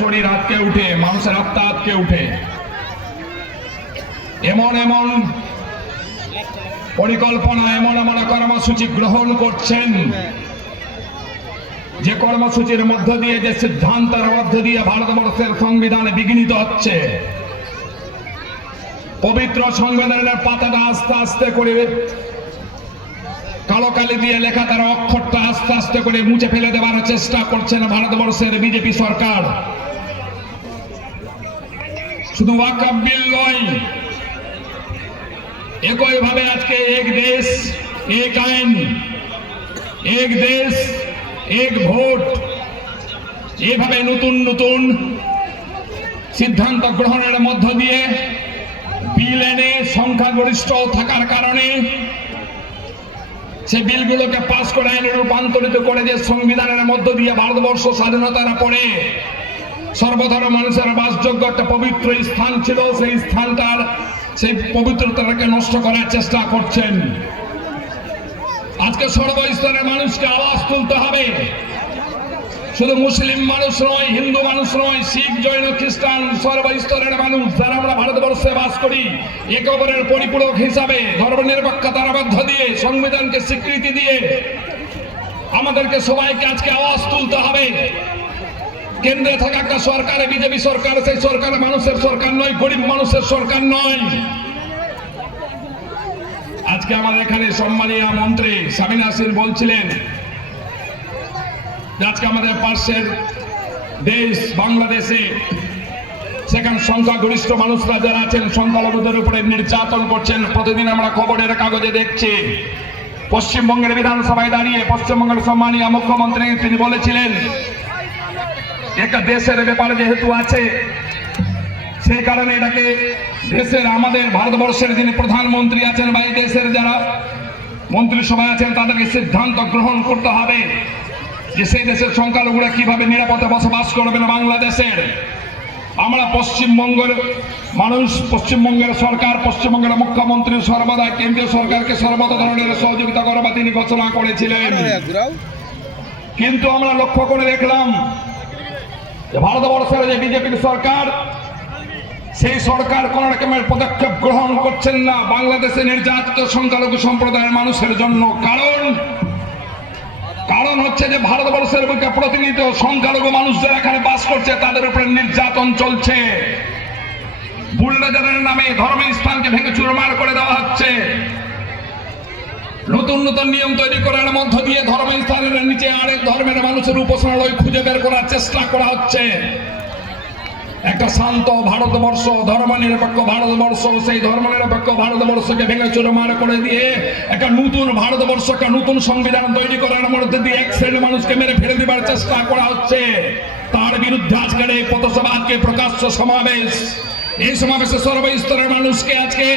শরীর আটকে উঠে, মানুষের আত্মা আটকে উঠে এমন এমন পরিকল্পনা, এমন এমন কর্মসূচি গ্রহণ করছেন যে কর্মসূচির মধ্য দিয়ে, যে সিদ্ধান্তের মধ্য দিয়ে ভারতবর্ষের সংবিধান বিঘ্নিত হচ্ছে। পবিত্র সংবিধানের পাতাটা আস্তে আস্তে করে কালো কালি দিয়ে লেখা তার অক্ষরটা আস্তে আস্তে করে মুছে ফেলে দেওয়ার চেষ্টা করছেন ভারতবর্ষের বিজেপি সরকার। শুধু ওয়াকফ বিল নয়, একইভাবে আজকে এক দেশ এক আইন, এক দেশ এক ভোট, এভাবে নতুন নতুন সিদ্ধান্ত গ্রহণের মধ্য দিয়ে বিল এনে সংখ্যাগরিষ্ঠ থাকার কারণে সে বিলগুলোকে পাশ করে আইনে রূপান্তরিত করে, যে সংবিধানের মধ্য দিয়ে ভারতবর্ষ স্বাধীনতার পরে সর্বধর্ম মানুষের বাসযোগ্য একটা পবিত্র স্থান ছিল, সেই স্থানটার সেই পবিত্রতাকে নষ্ট করার চেষ্টা করছেন। আজকে সর্বস্তরের মানুষকে আওয়াজ তুলতে হবে। শুধু মুসলিম মানুষ নয়, হিন্দু মানুষ নয়, শিখ, জৈন, খ্রিস্টান, সর্বস্তরের মানুষ যারা আমরা ভারতবর্ষে বাস করি, একে অপরের পরিপূরক হিসাবে ধর্মনিরপেক্ষতার মধ্য দিয়ে সংবিধানকে স্বীকৃতি দিয়ে আমাদেরকে সবাইকে আজকে আওয়াজ তুলতে হবে। কেন্দ্রে থাকা একটা সরকার, বিজেপি সরকার, সেই সরকার মানুষের সরকার নয়, গরিব মানুষের সরকার নয়। আজকে আমাদের এখানে সম্মানীয় মন্ত্রী সাবিনা ইয়াসমিন বলছিলেন আজকে আমাদের পাশের দেশ বাংলাদেশে সেখানে সংখ্যাগরিষ্ঠ মানুষরা যারা আছেন সংখ্যালঘুদের উপরে নির্যাতন করছেন। প্রতিদিন আমরা খবরের কাগজে দেখছি। পশ্চিমবঙ্গের বিধানসভায় দাঁড়িয়ে পশ্চিমবঙ্গের সম্মানীয় মুখ্যমন্ত্রী তিনি বলেছিলেন একটা দেশের ব্যাপারে যেহেতু আছে, সেই কারণে এটাকে দেশের, আমাদের ভারতবর্ষের যিনি প্রধানমন্ত্রী আছেন বা এই দেশের যারা মন্ত্রিসভায় আছেন তাদেরকে সিদ্ধান্ত গ্রহণ করতে হবে যে সেই দেশের সংখ্যালঘুরা কিভাবে নিরাপদে বসবাস করবেন বাংলাদেশের। আমরা পশ্চিমবঙ্গের মানুষ, পশ্চিমবঙ্গের সরকার, পশ্চিমবঙ্গের মুখ্যমন্ত্রী সর্বদা কেন্দ্রীয় সরকারকে সর্বদা ধরনের সহযোগিতা করবা তিনি ঘোষণা করেছিলেন। কিন্তু আমরা লক্ষ্য করে দেখলাম যে ভারতবর্ষের যে বিজেপির সরকার, সেই সরকার কোন রকমের পদক্ষেপ গ্রহণ করছেন না বাংলাদেশে নির্যাতিত সংখ্যালঘু সম্প্রদায়ের মানুষের জন্য। কারণ হচ্ছে যে ভারতবর্ষের বুকে প্রতিনিয়ত সংখ্যালঘু মানুষ যারা এখানে বাস করছে তাদের উপরে নির্যাতন চলছে। বুলডোজারের নামে ধর্মের স্থানকে ভেঙে চুরমার করে দেওয়া হচ্ছে। নতুন নতুন নিয়ম তৈরি করার মধ্য দিয়ে ধর্মের স্থানের নিচে আরেক ধর্মের মানুষের উপাসনালয় খুঁজে বের করার চেষ্টা করা হচ্ছে। একটা শান্ত ভারতবর্ষ, ধর্মনিরপেক্ষ ভারতবর্ষ, সেই ধর্মনিরপেক্ষ ভারতবর্ষকে ভেঙে চুরমার করে দিয়ে একটা নতুন ভারতবর্ষ, একটা নতুন সংবিধান তৈরি করার মধ্যে দিয়ে এক শ্রেণীর মানুষকে মেরে ফেলে দেবার চেষ্টা করা হচ্ছে। তার বিরুদ্ধে আজকের এই পথসভা, আজকে প্রকাশ্য সমাবেশ। এই সমাবেশে সর্বস্তরের মানুষকে আজকে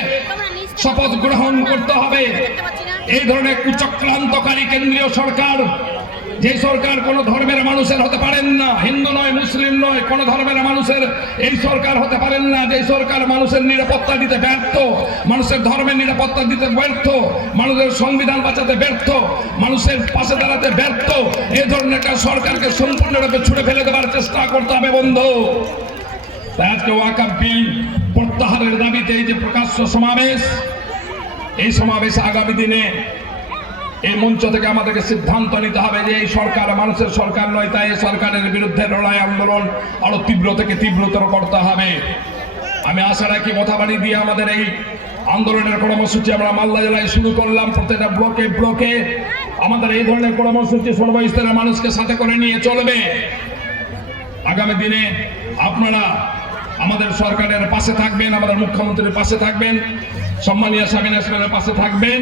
শপথ গ্রহণ করতে হবে। এই ধরনের কুচক্রান্তকারী কেন্দ্রীয় সরকার, যে সরকার কোন ধর্মের মানুষের হতে পারেন না, হিন্দু নয়, মুসলিম নয়, কোন ধর্মের মানুষের এই সরকার হতে পারেন না, যে সরকার মানুষের নিরাপত্তা দিতে ব্যর্থ, মানুষের ধর্মের নিরাপত্তা দিতে ব্যর্থ, মানুষের সংবিধান বাঁচাতে ব্যর্থ, মানুষের পাশে দাঁড়াতে ব্যর্থ, এই ধরনের একটা সরকারকে সম্পূর্ণরূপে ছুড়ে ফেলে দেওয়ার চেষ্টা করতে হবে বন্ধু। তাই আজকে ওয়াকফ বিল প্রত্যাহারের দাবিতে এই যে প্রকাশ্য সমাবেশ, এই সমাবেশ আগামী দিনে এই মঞ্চ থেকে আমাদেরকে সিদ্ধান্ত নিতে হবে যে এই সরকার মানুষের সরকার নয়। তাই এই সরকারের বিরুদ্ধে লড়াই, আন্দোলন আরো তীব্র থেকে তীব্রতর করতে হবে। আমি আশা রাখি মথাবাড়ি দিয়ে আমাদের এই আন্দোলনের কর্মসূচি আমরা মালদা জেলায় শুরু করলাম। প্রত্যেকটা ব্লকে ব্লকে আমাদের এই ধরনের কর্মসূচি সর্বস্তরের মানুষকে সাথে করে নিয়ে চলবে। আগামী দিনে আপনারা আমাদের সরকারের পাশে থাকবেন, আমাদের মুখ্যমন্ত্রীর পাশে থাকবেন, সম্মানীয় সাবিনা ইয়াসমিনের পাশে থাকবেন।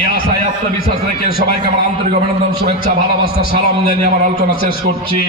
এই আশায় আত্মবিশ্বাস রেখে সবাইকে আমার আন্তরিক অভিনন্দন, শুভেচ্ছা, ভালোবাসা, সালাম জানিয়ে আমার আলোচনা শেষ করছি।